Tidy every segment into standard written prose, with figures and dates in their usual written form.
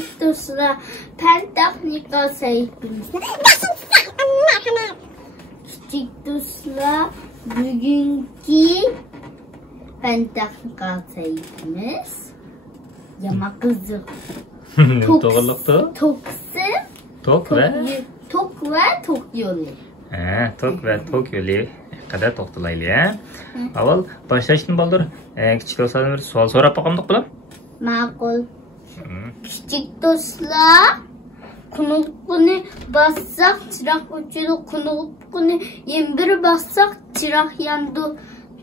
Küçük dostlar, Pentechnika sayfamızda. Küçük dostlar, bugünkü Pentechnika sayfamız yama kızı. To'g'riliqda Tok ve tok yolu. Tok ve tok yolu haqida to'xtalaylik. Avval boshlashdan bo'ldir. Kichik do'stlardan bir savol so'rab boqamdiq bular. Ma'qul. Küçük dostlar, kunuqni bassak çırak uçudu, kunuqni bir bassak çırak yandı.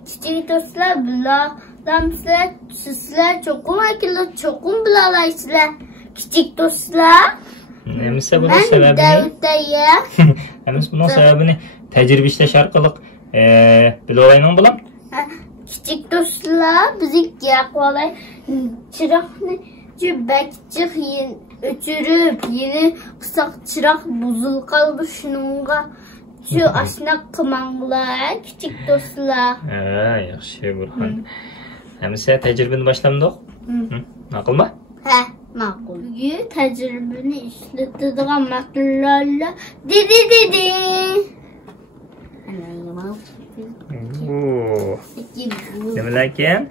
Küçük dostlar, bilamsizlar, sizlar çokum akıllı, çokum bilalaysizlar. Küçük dostlar. Emsa bunun sebebini Emis bunun sebebini tecrübe işleş arkalık bilib olayman bulam. Küçük dostlar, bizi yakvalay çırakni bakçıq öçürüp yeni qısaq çırak buzul qaldı şununğa şu aşna qımanglar küçük dostlar. Yaxşı Burhan. Emsa tecrübeni başlamdıq. Ma'qul mı? Ma'qul. Bugün tecrübeni işletadigan materiallar dedi. Nimalar ekan?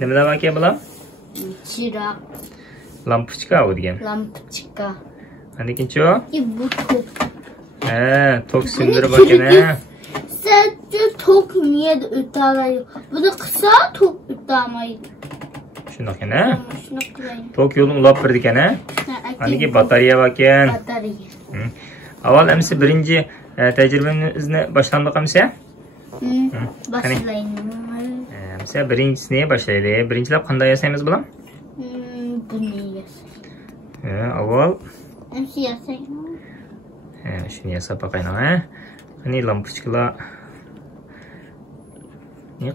Nimalar ekan bular? Çırak. Lampochka bu degan. Lampochka. Qani ikinchi o? Bu tok. Tok sindirib ekan. Sadece tok niye ötəlayır? Bunu qısa tok ötəmaydı. Shundoq ekan. Tok yo'lni ulab birdi ekan. Qaniki batareya bor ekan. Batareya. Avval emsi birinchi tecrübemizni boshlandik emsa? Başlayalım. Emsa birinchisini boshlaylik. Birinchilab qanday yasaymiz bulam? Bunu yasaymiz. Avval emsi yasaymiz. Shuni yasab boqaylik. Qani lampochkalar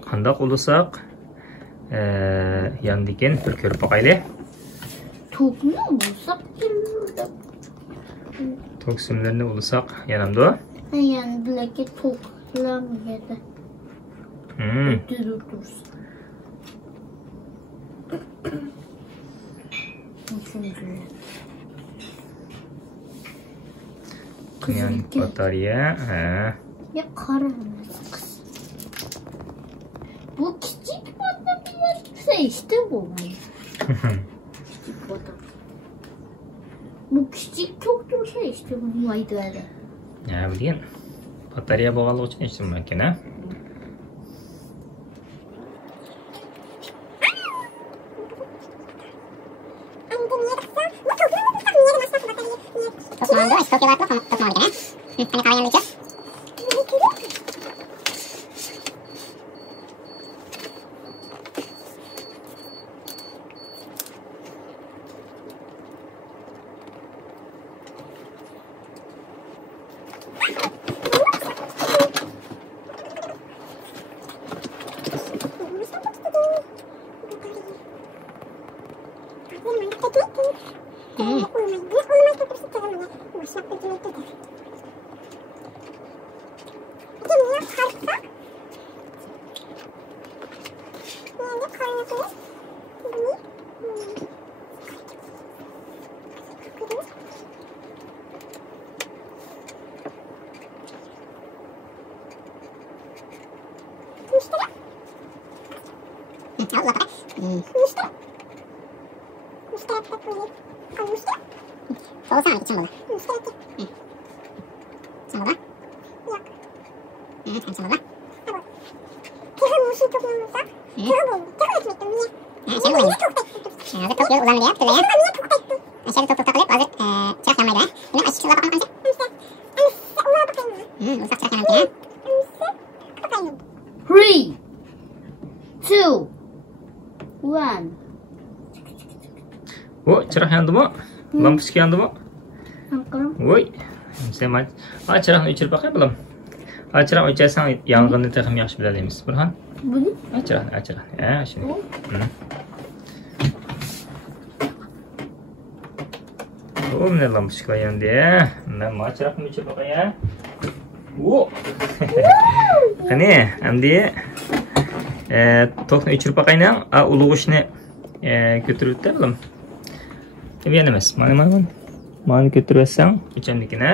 qandoq ulasak yandikin bir ko'rib boqaylik. Tokni ulasak tok simlarni ulasak yanamda. Yani bilaki toklamıydı. Durursun. Yani batarya. Ya karanlık. Bu küçük batarya işte bu. Küçük batarya. Bu küçük çok dursa işte bu maydaları. Ya bilgan. Batarya bo'lganligi uchun hech nima ekan, ha? Three, two, one. Çırak yandı mı? Lampochka yandı mı? Voy. Sen çırakni o'chirib boqay bulam. Chiroq o'chirsan yong'inni ham yaxshi bilalaymiz. Burhan. Buni? Chiroqni. Shuni. Mana lampochka yandı. Mana chiroqni o'chirib boqay. Qani, endi tokni o'chirib boqayman. Ulug'ishni ko'taribdi bulam. Yana emas. Mana ko'tarib o'chandikini.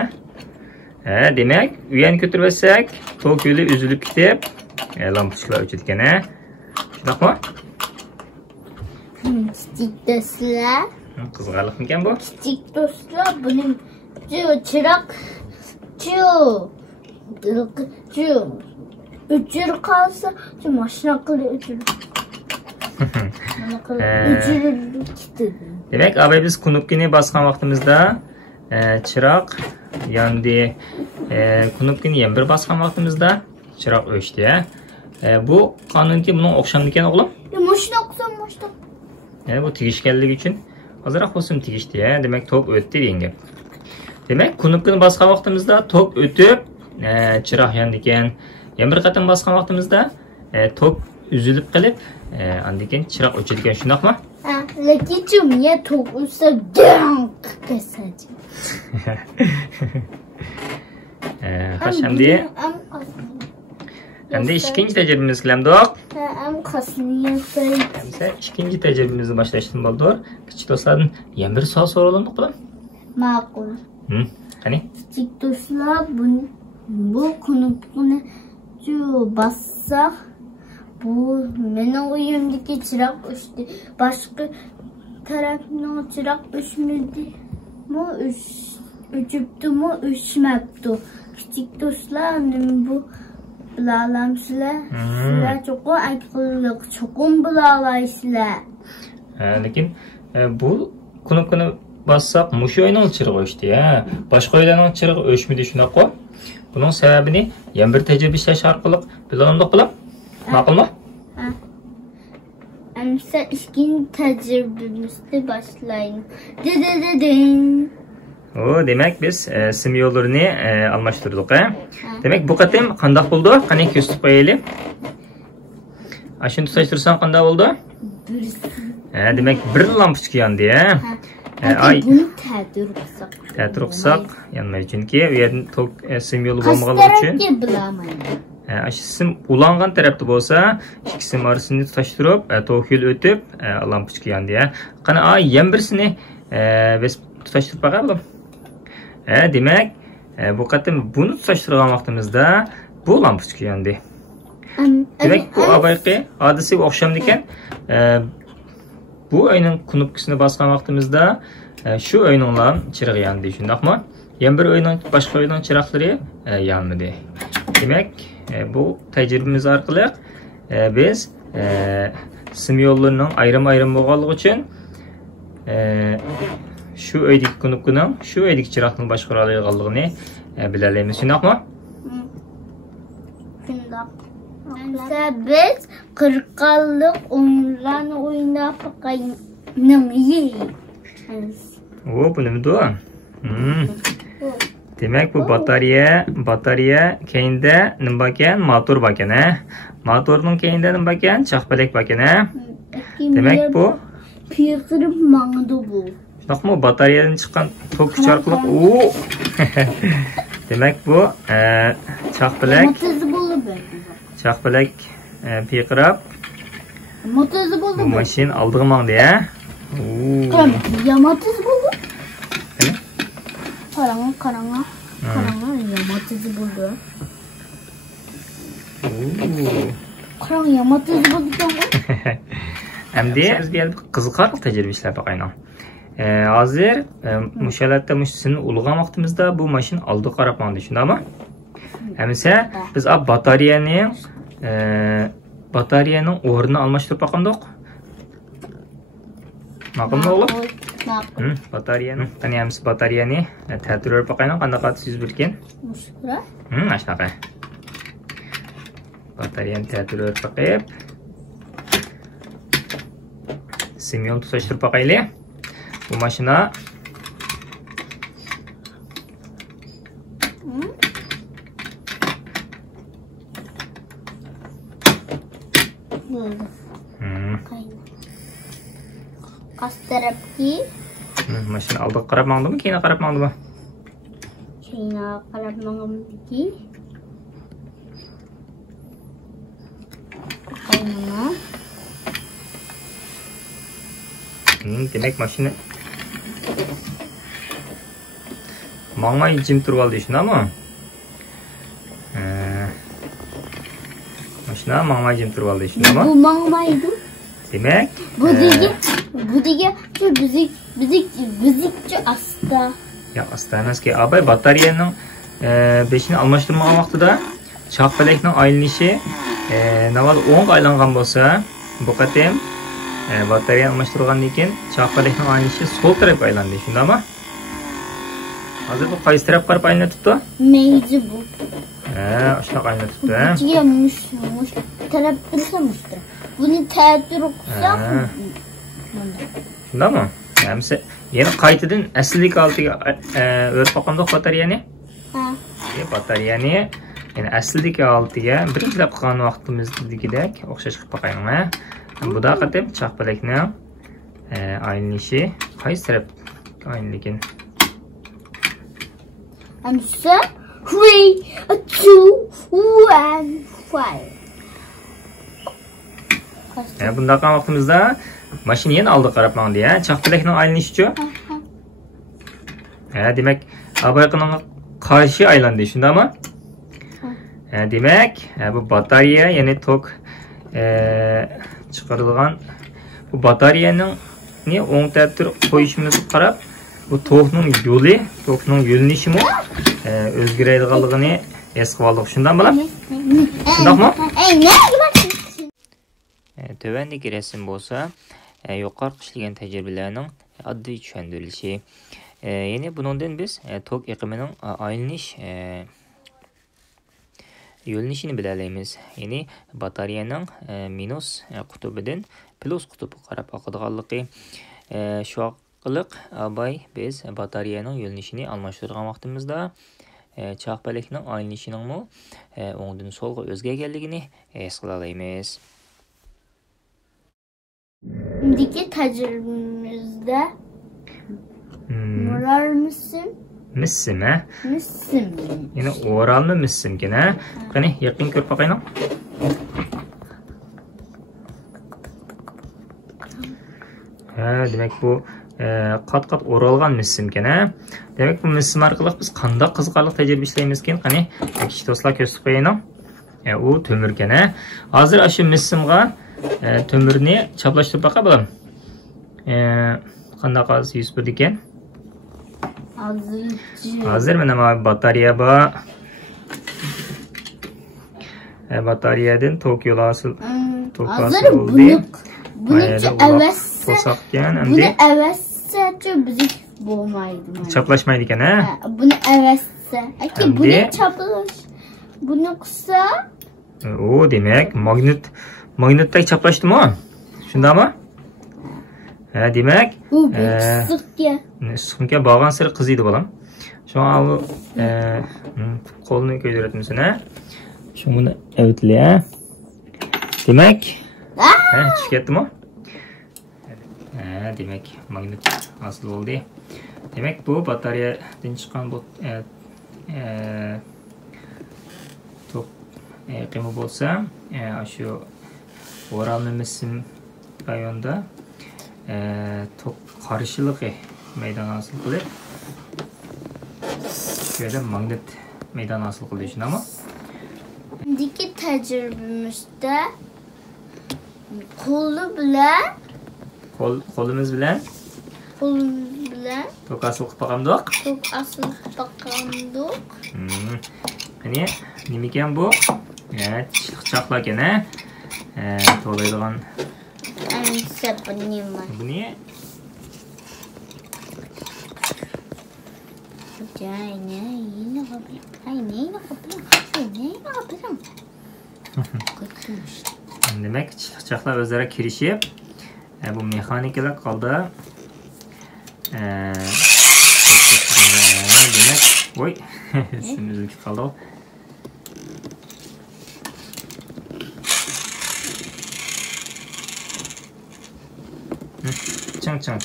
Demak, u yerni ko'tarib olsak, tok yo'li uzilib ketib, lampochkalar o'chadi ekan. Shunaqmi? Kichik do'stlar. Qiziqarliqmikan bu? Kichik do'stlar, buning chiroq o'chirib qolsa, mashina qilib o'chirib. Demak, abay biz knopkani bosgan vaqtimizda chiroq yandi. Knopkani ham bir bosgan vaqtimizda chiroq o'chdi. Bu qonunki buning o'xshamdikan o'g'lim? Mashina qilsam mashina. Bu tegishganligi uchun hozirroq o'sim tegishdi. Demak, tok o'tdi degan gap. Demak, knopkani bosgan vaqtimizda tok o'tib, chiroq yandikan. Yana bir qatam bosgan vaqtimizda tok uzilib qolib, andikan chiroq o'chadigan, shundaqmi? Lekin men tok o'tsa gang kesadi. Xo'sh, endi ikkinchi tajribamiz qilamdik. Ikkinchi tajribamizni boshlashdan bo'ldi. Kichik do'stlardan yana bir savol so'ralamdik bilan. Ma'qul. Qani? Kichik do'stlar, bu knopkani bassak, bu mening uyimdagi chiroq o'chdi. Boshqa tarafning chiroq o'chmadi. O'chibdimi, o'chmabdi. Kichik do'stlar, bu bilalamsizlar. Sizlar cho'qim aqlliq, cho'qim bilalaysizlar. Lekin bu knopkani bassak, mushu o'yning chirog'i o'chdi. Boshqa o'ylarning chirog'i o'chmadi, shunaqmi? Buning sababini yana bir tajriba ishlash orqali bilalamdik bilan. Ma'qulmi? Amsa ikkinchi tajribamizni boshlaymiz. Demak biz sim yo'llarini almashtirdik. Demak, bu qatim qanday bo'ldi? Qani ko'rsatib qo'yaylik. Ashuni tutashtirsam qanday bo'ldi? Demak, bir lampochka yondi. Ay, ta'tir qilsak, yanmaydi chunki u yerda tok sim yo'li bo'lmaganligi uchun. Sim ulangan tarafda bo'lsa, ikki sim orasini tutashtirib, tok yo'l o'tib, lampochka yondi. Qani yana birsini biz tutashtirib qo'yamiz. Demak, bu qatim buni tutashtirgan vaqtimizda bu lampochka yondi. Demak, bu abayqi hodisa o'xshamdi ekan. Bu o'yning knopkasini bosgan vaqtimizda shu o'yning chirog'i yondi, shundaqmi? Yana bir o'yning boshqa o'yning chiroqlari yonmadi. Demak, bu tajribamiz orqali biz sim yo'llarining ayrim bo'lganligi uchun shu o'ydagi knopkaning shu o'ydagi chiroqni boshqara olganligini bilalaymiz, shundaqmi? Shundoq. Biz qirqanliq o'yinlarni o'ynab qo'yamiz. Bu nimada? Demak, bu batareya keyinda nima ekan? Motor bor ekan. Motorning keyinda nima ekan? Chaqpalak bor ekan. Demak, bu piqirib mangdi bu. Shunaqmi? Batareyadan chiqqan tok kuch orqali demak, bu chaqpalak. Chaqpalak piqirab. Motozi bo'ldi. Bu mashina oldiga mangdi, Yamatiz bo'ldi. Qarang. Yamatiz bo'ldi. Qarang, yamatiz bo'ldi. Endi biz bu yerda qiziqarli tajriba ishlab boqaylik. Hozir mushalatda mushsini ulg'an vaqtimizda bu mashina oldiga qarab mangdi, shundaqmi? Hamsa biz batareyaning o'rnini almashtirib boqamdik. Ma'qulmi o'g'lim? Ma'qul. Batareyani, qani hamsi batareyani ta'tirib boqaylik, qanday qattiq yuz bergan? Mushkura. Shunaqa. Batareyani ta'tirib boqib, simyon tutashtirib boqaylik. Bu mashina Qas tarafki mashina oldiga qarab mangdimi, keyin qarab mangdimi? Keyin qarab mangdiki. Demak, mashina Mangmay jim turib oldi, shundaymi? Shuna mangmay jim turib oldi, shundaymi? Bu mangmaydi. Demak, bu dege şu bizikçi asta. Ya asta emaski. Abay batareyaning beshini almashtirmagan vaqtida chaqpalakning aylanishi navbat 10 ga aylangan bo'lsa, bu qatim batareyani almashtirgandan keyin chaqpalakning aylanishi sol tarafga aylandi, shundaymi? Hozir bu qaysi tarafga qarab aylanibdi? Meyzi bu. Shunaqa aylanibdi. Ichiga mush taraf tursa mushtir. Buni ta'tir o'qisa. Shundaymi? Hamsa yana qaytadan asliy holatiga o'rib qo'ygandik batareyani. Batareyani yani asldagi holatiga birinchilab qilgan vaqtimizdagidek o'xshash qilib qo'ying. Bu da qatim chaqpalakning aylanishi qaysi tarafga aylangan? Hamsa 3, 2, 1, fire. Bunda qilgan vaqtimizda mashina yana oldi qarab mangdi, chaqpalakning aylanishi-chi. Demak, abayqining qarshi aylandi, shundaymi? Demak, bu batareya, ya'ni tok chiqarilgan bu batareyaning o'ng tarafga qo'yishimizga qarab, bu tokning yo'li, tokning yo'linishimi o'zgaradiganligini es qilib oldik, shundaymi? Shundaymi? Tövəndəki rəsm bolsa, yuqarı işləyən təcrübələrinin addi düşəndirilişi. Yəni, bunundan biz tok iqiminin aylaniş yo'linishini bilələyimiz. Yəni, batareyanın minus qutubidan plus qutubi qarab oqadiganligi. Shu orqali abay biz batareyanın yo'linishini almashtirgan vaqtimizda chaqpalakning aylanishining o'ngdan solga o'zgarganligini his qila olamiz. Şimdiki tecrübemizde moral mısın? Missim, ha? Missim. Yine oral mı missim ki, ha? Qani, yaqin ko'rib boqayın. Demek bu qat-qat oralgan missim ki, ha? Demek bu missim orqali biz qanday qiziqarli tajriba ishlaymiz ekan? Qani, kichik do'stlar ko'rsatib qo'ying. U temir ekan, ha? Hozir shu missimga tömürni çaplashtirib baqa bo'lam. Qanday qilasiz Yusuf ekan? Hozir mana batareya bor. Batareyadan tok yo'l hosil. Hozir buni avassakan, endi buni avassacha bizik bo'lmaydi. Chaplashmaydi ekan, ha? Buni avassa. Aka buni chaplash. Buni qilsa, demak, magnitdek chaplashdimi? Shundaymi? Demak, bu sıkıya borgan sari qiziydi bolam. Shu bu qo'lni ko'ydiramiz, ha? Shuni avtla. Demak, chiqib ketdimi? Demak, magnit hosil bo'ldi. Demak, bu batareyadan chiqqan bu tok qiyma bo'lsa, shu oralni missim rayonda tok qarshiligi maydon hosil qilib, şöyle magnet maydon hosil qildi, shundaymi? Şimdiki tecrübemizde qo'limiz bilan tok hosil qilib boqamdiq. Qani, nima ekan bu? Chiqchoqlar ekan, ha? To'laydigan. Bu ne? Demek chiqchoqlar o'zlari kirishib, bu mexanikalar qoldi. Demek, voy, sinirlik qoldi. Çang.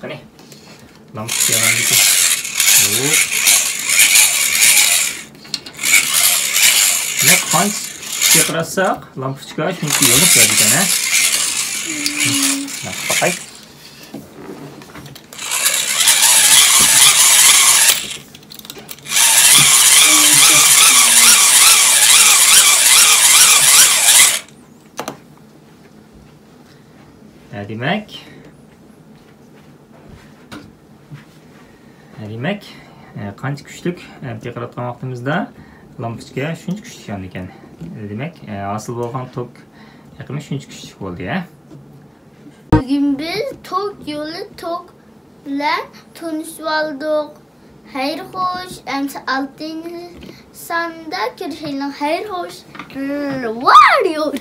Qani, lampochka yaman gitu. Ne qancha chiqarsak, lampochka shuncha yo'lib beradi ekan, ha? Baqay. Demek qancha kuchlik qilayotgan vaqtimizda lampochka shuncha kuchli yondi ekan. Demak, asıl bo'lgan tok yaqimi shuncha kuchli bo'ldi ya. Bugün biz tok yolu tok bilan tanışıp aldık. Hayır hoş. Emsi 6. sanda görüşelim. Hayır hoş. Var yok.